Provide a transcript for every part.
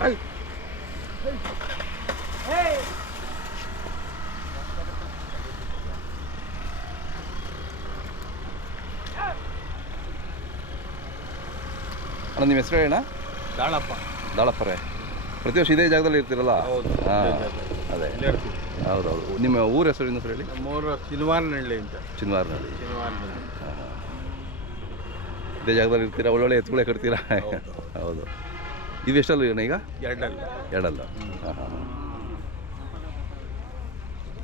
Hey! ಅಣ್ಣ ನಿಮ್ಮ ಹೆಸರು ಹೇಳಣ್ಣ? ದಾಳಪ್ಪ. ದಾಳಪ್ಪರೇ ಪ್ರತಿ ವರ್ಷ ಇದೇ ಜಾಗದಲ್ಲಿ ಇರ್ತೀರಲ್ಲ? ಅದೇ. ಹೌದೌದು. ನಿಮ್ಮ ಊರ ಹೆಸರು ಇನ್ನೊಂದು ಹೇಳಿ. ಮೂರು ಚಿನ್ವಾರನಹಳ್ಳಿ ಅಂತ. ಚಿನ್ವಾರನಹಳ್ಳಿ. ಚಿನ್ವಾರನಹಳ್ಳಿ. ಇದೇ ಜಾಗದಲ್ಲಿ ಇರ್ತೀರಾ? ಒಳ್ಳೊಳ್ಳೆ ಎತ್ತುಗಳೇ ಕಟ್ತೀರಾ ಹೌದು. ಇದು ಎಷ್ಟಲ್ಲ ಏನು ಈಗ? ಎರಡಲ್ಲ. ಎರಡಲ್ಲ. ಹಾಂ ಹಾಂ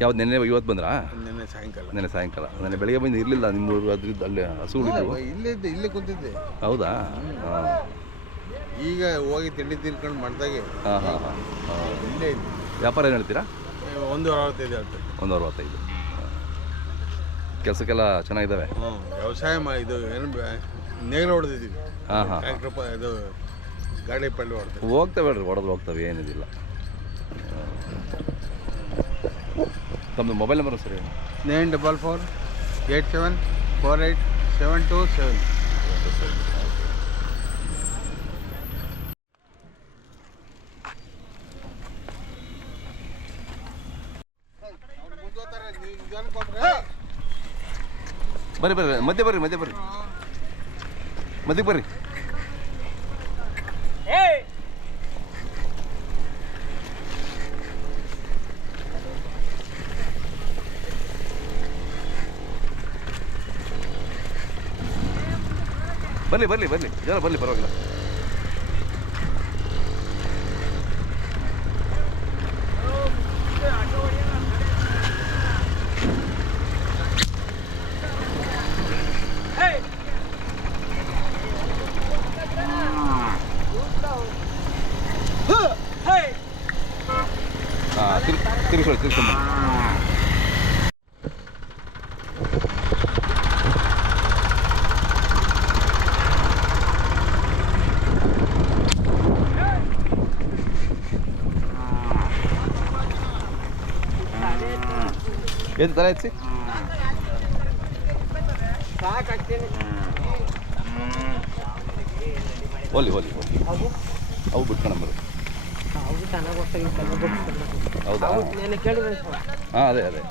ಯಾವ್ದು ನೆನ್ನೆ ಇವತ್ತು ಬಂದ್ರಾ? ನಿನ್ನೆ ಸಾಯಂಕಾಲ. ನೆನ್ನೆ ಸಾಯಂಕಾಲ. ನೆನ್ನೆ ಬೆಳಿಗ್ಗೆ ಬಂದು ಇರಲಿಲ್ಲ ನಿಮ್ಮ ಅದ್ರದ್ದು ಅಲ್ಲಿ ಹಸುಗಳಿದ್ವು ಇಲ್ಲೇ ಇದ್ದೆ ಇಲ್ಲೇ ಕೂತಿದ್ದೆ. ಹೌದಾ? ಹಾಂ ಈಗ ಹೋಗಿ ತಿಂಡಿ ತಿನ್ಕೊಂಡು ಮಾಡ್ದಾಗೆ. ಹಾಂ ಹಾಂ ಹಾಂ. ಇಲ್ಲೇ ಇದ್ದೆ. ವ್ಯಾಪಾರ ಏನು ಹೇಳ್ತೀರಾ? ಒಂದು ಅರವತ್ತೈದು ಹೇಳ್ತೇನೆ. ಒಂದು ಅರವತ್ತೈದು. ಕೆಲಸಕ್ಕೆಲ್ಲ ಚೆನ್ನಾಗಿದ್ದಾವೆ? ವ್ಯವಸಾಯ ಮಾ ಇದು ಏನು ನೇಗಿಲು ಹೊಡೆದಿದ್ದೀವಿ. ಹಾಂ ಹಾಂ. ಟ್ರ್ಯಾಕ್ಟರ್ ಪ ಇದು ಗಾಡಿ ಪಳ್ಳಿ ಹೊಡೆದು. ಹೋಗ್ತವೆ ಹೇಳ್ರಿ ಹೊಡೆದು ಹೋಗ್ತವೆ ಏನಿದಿಲ್ಲ. ತಮ್ಮದು ಮೊಬೈಲ್ ನಂಬರ್ ಸರಿ nine double four eight seven four eight seven two seven. ಬರ್ರಿ ಬರ್ರಿ ಮಧ್ಯೆ ಬರ್ರಿ ಮಧ್ಯೆ ಬರ್ರಿ. ಮಧ್ಯಕ್ಕೆ ಬರ್ರಿ. ಬರ್ಲಿ ಬರ್ಲಿ ಬರ್ಲಿ. ಜನ ಬರ್ಲಿ ಪರವಾಗಿಲ್ಲ. ಹಾಂ ತಿರು ತಿರ್ಸ್ಕೊಳ್ಳಿ ತಿರ್ಸ್ಕೊಂಬ ಎದ್ದು ತಲೆ ಎತ್ಸಿ ಒಲಿ ಒಲಿ ಒಲಿ ಅವು ಬಿಟ್ಕೊಂಡ್ಬರು ಅವು ಚೆನ್ನಾಗಿ ಗೊತ್ತಾಗಿತ್ತಲ್ಲ ಹೌದಾ? ನೆನೆ ಕೇಳಿದ್ರೆ ಹಾಂ ಅದೇ ಅದೇ.